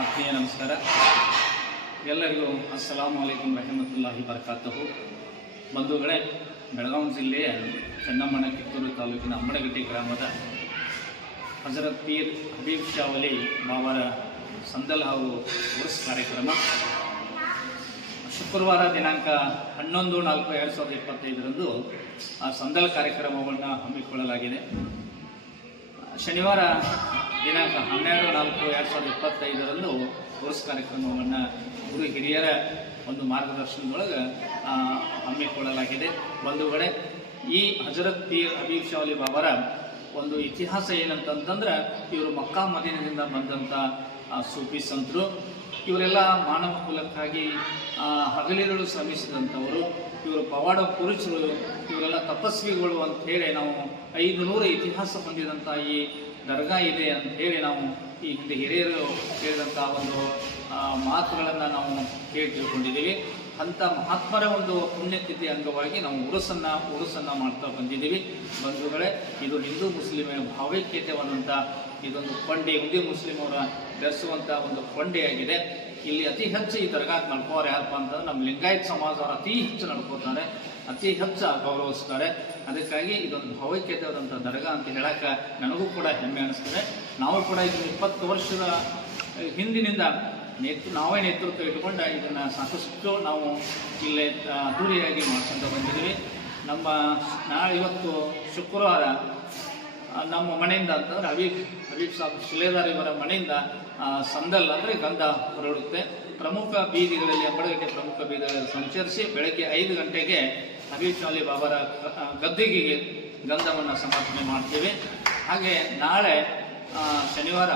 ಆತ್ಮೀಯ ನಮಸ್ಕಾರ. ಎಲ್ಲರಿಗೂ ಅಸ್ಸಲಾಮು ಅಲೈಕುಂ ರಹಮತುಲ್ಲಾಹಿ ಬರ್ಕಾತಹು. ಬಂಧುಗಳೇ, ಬೆಳಗಾವಿ ಜಿಲ್ಲೆಯ ಚೆನ್ನಮ್ಮನ ಕಿತ್ತೂರು ತಾಲೂಕಿನ ಅಂಬಡಗಟ್ಟಿ ಗ್ರಾಮದ ಹಜರತ್ ಪೀರ್ ಹಬೀಬ್ ಶಾವಲಿ ಬಾವರ ಸಂದಲ್ ಹಾಗೂ ಉರ್ಸ್ ಕಾರ್ಯಕ್ರಮ. ಶುಕ್ರವಾರ ದಿನಾಂಕ ಹನ್ನೊಂದು ನಾಲ್ಕು ಎರಡು ಸಾವಿರದ ಇಪ್ಪತ್ತೈದರಂದು ಆ ಸಂದಲ್ ಕಾರ್ಯಕ್ರಮವನ್ನು ಹಮ್ಮಿಕೊಳ್ಳಲಾಗಿದೆ. ಶನಿವಾರ ದಿನಾಂಕ ಹನ್ನೆರಡು ನಾಲ್ಕು ಎರಡು ಸಾವಿರದ ಇಪ್ಪತ್ತೈದರಂದು ಕೋರ್ಸ್ ಕಾರ್ಯಕ್ರಮವನ್ನು ಗುರು ಹಿರಿಯರ ಒಂದು ಮಾರ್ಗದರ್ಶನದೊಳಗೆ ಹಮ್ಮಿಕೊಳ್ಳಲಾಗಿದೆ ಒಂದು ಕಡೆ ಈ ಹಜರತ್ ಪೀರ್ ಹಬೀಬ್ ಶಾವಲಿ ಬಾಬರ ಒಂದು ಇತಿಹಾಸ ಏನಂತಂತಂದ್ರೆ, ಇವರು ಮಕ್ಕಾ ಮದೀನದಿಂದ ಬಂದಂಥ ಸೂಫಿ ಸಂತರು. ಇವರೆಲ್ಲ ಮಾನವ ಕುಲಕ್ಕಾಗಿ ಹಗಲಿರುಳು ಶ್ರಮಿಸಿದಂಥವರು. ಇವರು ಪವಾಡ ಪುರುಷರು. ಇವರೆಲ್ಲ ತಪಸ್ವಿಗಳು ಅಂತ ಹೇಳಿ ನಾವು ಐದು ನೂರು ಇತಿಹಾಸ ಹೊಂದಿದಂಥ ಈ ದರ್ಗಾ ಇದೆ ಅಂತ ಹೇಳಿ ನಾವು ಈ ಹಿಂದೆ ಹಿರಿಯರು ಹೇಳಿದಂಥ ಒಂದು ಮಾತುಗಳನ್ನು ನಾವು ಕೇಳಿ ತಿಳ್ಕೊಂಡಿದ್ದೀವಿ. ಅಂಥ ಮಹಾತ್ಮರ ಒಂದು ಪುಣ್ಯತಿಥಿ ಅಂಗವಾಗಿ ನಾವು ಉರುಸನ್ನ ಉರುಸನ್ನ ಮಾಡ್ತಾ ಬಂದಿದ್ದೀವಿ. ಬಂಧುಗಳೇ, ಇದು ಹಿಂದೂ ಮುಸ್ಲಿಮರ ಭಾವೈಕ್ಯತೆವಾದಂಥ ಇದೊಂದು ಕೊಂಡೆ ಹಿಂದೂ ಮುಸ್ಲಿಮರ ಬೆರೆಸುವಂಥ ಒಂದು ಕೊಂಡೆಯಾಗಿದೆ ಇಲ್ಲಿ ಅತಿ ಹೆಚ್ಚು ಈ ದರ್ಗಾಕ್ಕೆ ನಡ್ಕೋರು ಯಾರಪ್ಪ ಅಂತಂದ್ರೆ ನಮ್ಮ ಲಿಂಗಾಯತ್ ಸಮಾಜವರು ಅತಿ ಹೆಚ್ಚು ನಡ್ಕೋತಾರೆ ಅತಿ ಹೆಚ್ಚು ಗೌರವಿಸ್ತಾರೆ. ಅದಕ್ಕಾಗಿ ಇದೊಂದು ಭಾವೈಕ್ಯತೆಯಾದಂಥ ದರ್ಗಾ ಅಂತ ಹೇಳಕ್ಕೆ ನನಗೂ ಕೂಡ ಹೆಮ್ಮೆ ಅನಿಸ್ತದೆ. ನಾವು ಕೂಡ ಇದನ್ನು ಇಪ್ಪತ್ತು ವರ್ಷದ ಹಿಂದಿನಿಂದ ನೇತೃ, ನಾವೇ ನೇತೃತ್ವ ಇಟ್ಟುಕೊಂಡ ಇದನ್ನು ಸಾಕಷ್ಟು ನಾವು ಇಲ್ಲೇ ಅದ್ದೂರಿಯಾಗಿ ಮಾಡ್ಕೊಂತ ಬಂದಿದ್ದೀವಿ. ನಮ್ಮ ನಾಳೆ ಇವತ್ತು ಶುಕ್ರವಾರ ನಮ್ಮ ಮನೆಯಿಂದ ಅಂತಂದ್ರೆ ಹಬೀಬ್ ಹಬೀಬ್ ಸಾಬ್, ಶಿಲೇದಾರ್ ಇವರ ಮನೆಯಿಂದ ಸಂದಲ್ ಅಂದರೆ ಗಂಧ ಹೊರಡುತ್ತೆ. ಪ್ರಮುಖ ಬೀದಿಗಳಲ್ಲಿ ಅಂಬಡಗಟ್ಟೆ ಪ್ರಮುಖ ಬೀದಿಗಳಲ್ಲಿ ಸಂಚರಿಸಿ ಬೆಳಗ್ಗೆ ಐದು ಗಂಟೆಗೆ ಹಬೀಬ್ ಶಾಲಿ ಬಾಬರ ಗದ್ದಿಗೆಗೆ ಗಂಧವನ್ನು ಸಮರ್ಪಣೆ ಮಾಡ್ತೀವಿ. ಹಾಗೆ ನಾಳೆ ಶನಿವಾರ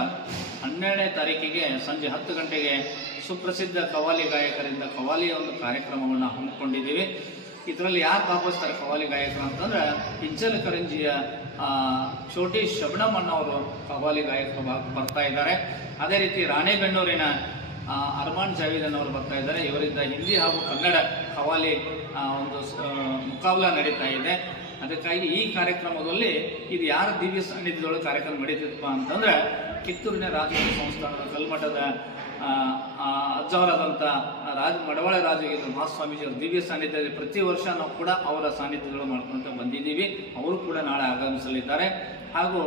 ಹನ್ನೆರಡನೇ ತಾರೀಕಿಗೆ ಸಂಜೆ ಹತ್ತು ಗಂಟೆಗೆ ಸುಪ್ರಸಿದ್ಧ ಕವಾಲಿ ಗಾಯಕರಿಂದ ಕವಾಲಿಯ ಒಂದು ಕಾರ್ಯಕ್ರಮವನ್ನು ಹಮ್ಮಿಕೊಂಡಿದ್ದೀವಿ. ಇದರಲ್ಲಿ ಯಾರು ಭಾಗವಹಿಸ್ತಾರೆ ಖವಾಲಿ ಗಾಯಕರು ಅಂತಂದ್ರೆ ಇಜ್ಜಲ್ ಕರಂಜಿಯ ಆ, ಚೋಟಿ ಶಬನಮ್ ಅನ್ನೋರು ಖವಾಲಿ ಗಾಯಕರು ಬರ್ತಾ ಇದ್ದಾರೆ. ಅದೇ ರೀತಿ ರಾಣೆಬೆನ್ನೂರಿನ ಅರ್ಮಾನ್ ಜಾವೀದ್ ಅನ್ನೋರು ಬರ್ತಾ ಇದ್ದಾರೆ. ಇವರಿಂದ ಹಿಂದಿ ಹಾಗೂ ಕನ್ನಡ ಖವಾಲಿ ಒಂದು ಮುಕಾಬಲ ನಡೀತಾ ಇದೆ. ಅದಕ್ಕಾಗಿ ಈ ಕಾರ್ಯಕ್ರಮದಲ್ಲಿ ಇದು ಯಾರ ದಿವ್ಯ ಸಾನ್ನಿಧ್ಯದೊಳಗೆ ಕಾರ್ಯಕ್ರಮ ನಡೀತಿತ್ತಪ್ಪ ಅಂತಂದ್ರೆ ಕಿತ್ತೂರಿನ ರಾಜಕೀಯ ಸಂಸ್ಥಾನದ ಕಲ್ಮಠದ ಅಜ್ಜವರಾದಂಥ ರಾಜ ಮಡವಾಳ ರಾಜಗಿರಿ ಮಹಾಸ್ವಾಮೀಜಿಯವರ ದಿವ್ಯ ಸಾನ್ನಿಧ್ಯದಲ್ಲಿ ಪ್ರತಿ ವರ್ಷ ನಾವು ಕೂಡ ಅವರ ಸಾನ್ನಿಧ್ಯಗಳು ಮಾಡ್ಕೊಳ್ತಾ ಬಂದಿದ್ದೀವಿ. ಅವರು ಕೂಡ ನಾಳೆ ಆಗಮಿಸಲಿದ್ದಾರೆ. ಹಾಗೂ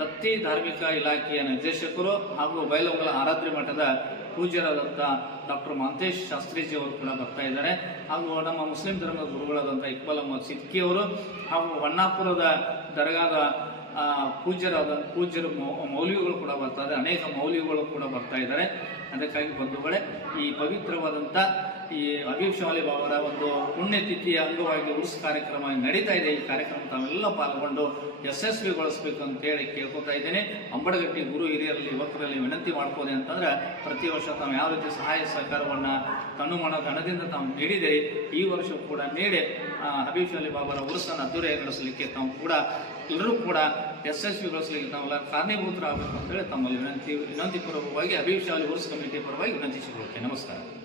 ದತ್ತಿ ಧಾರ್ಮಿಕ ಇಲಾಖೆಯ ನಿರ್ದೇಶಕರು ಹಾಗೂ ಬಯಲುಗಳ ಆರಾಧ್ಯ ಮಠದ ಪೂಜ್ಯರಾದಂಥ ಡಾಕ್ಟರ್ ಮಹಂತೇಶ್ ಶಾಸ್ತ್ರೀಜಿ ಅವರು ಕೂಡ ಬರ್ತಾ ಇದ್ದಾರೆ. ಹಾಗೂ ನಮ್ಮ ಮುಸ್ಲಿಂ ಧರ್ಮದ ಗುರುಗಳಾದಂಥ ಇಕ್ಬಾಲ್ ಅಹಮದ್ ಸಿದ್ಕಿ ಅವರು ಹಾಗೂ ವಣ್ಣಾಪುರದ ದರ್ಗಾದ ಪೂಜ್ಯರಾದ, ಪೂಜ್ಯರ ಮೌಲ್ಯಗಳು ಕೂಡ ಬರ್ತಾ ಇದೆ. ಅನೇಕ ಮೌಲ್ಯಗಳು ಕೂಡ ಬರ್ತಾ ಇದ್ದಾರೆ ಅದಕ್ಕಾಗಿ ಬಂಧುಗಳೇ, ಈ ಪವಿತ್ರವಾದಂಥ ಈ ಅಭಿಷಾಲಿ ಬಾಬರ ಒಂದು ಪುಣ್ಯತಿಥಿಯ ಅಂಗವಾಗಿ ಉರ್ಸ್ ಕಾರ್ಯಕ್ರಮ ನಡೀತಾ ಇದೆ. ಈ ಕಾರ್ಯಕ್ರಮ ತಾವೆಲ್ಲ ಪಾಲ್ಗೊಂಡು ಯಶಸ್ವಿಗೊಳಿಸಬೇಕು ಅಂತೇಳಿ ಕೇಳ್ಕೊತಾ ಇದ್ದೇನೆ. ಅಂಬಡಗಟ್ಟಿ ಗುರು ಹಿರಿಯರಲ್ಲಿ, ಯುವಕರಲ್ಲಿ ವಿನಂತಿ ಮಾಡ್ಕೋದೆ ಅಂತಂದ್ರೆ ಪ್ರತಿ ವರ್ಷ ತಾವು ಯಾವ ರೀತಿ ಸಹಾಯ ಸಹಕಾರವನ್ನು ತನ್ನ ಮನ ತಾವು ನೀಡಿದೆ ಈ ವರ್ಷ ಕೂಡ ನೀಡಿ ಅಭಿಷಾಲಿ ಬಾಬರ ಉರ್ಸನ್ನು ಅದ್ದೂರಿಯಾಗಿ ನಡೆಸಲಿಕ್ಕೆ ತಾವು ಕೂಡ ಎಲ್ಲರೂ ಕೂಡ ಯಶಸ್ವಿಗೊಳಿಸಲಿಕ್ಕೆ ನಾವೆಲ್ಲ ಕಾರಣೀಭೂತರಾಗಬೇಕು ಅಂತೇಳಿ ತಮ್ಮಲ್ಲಿ ವಿನಂತಿ ವಿನಂತಿ ಪೂರ್ವಕವಾಗಿ ಶಾಲಿ ಉರ್ಸ್ ಕಮಿಟಿ ಪರವಾಗಿ ವಿನಂತಿಸಿಕೊಳ್ಳುತ್ತೇನೆ. ನಮಸ್ಕಾರ.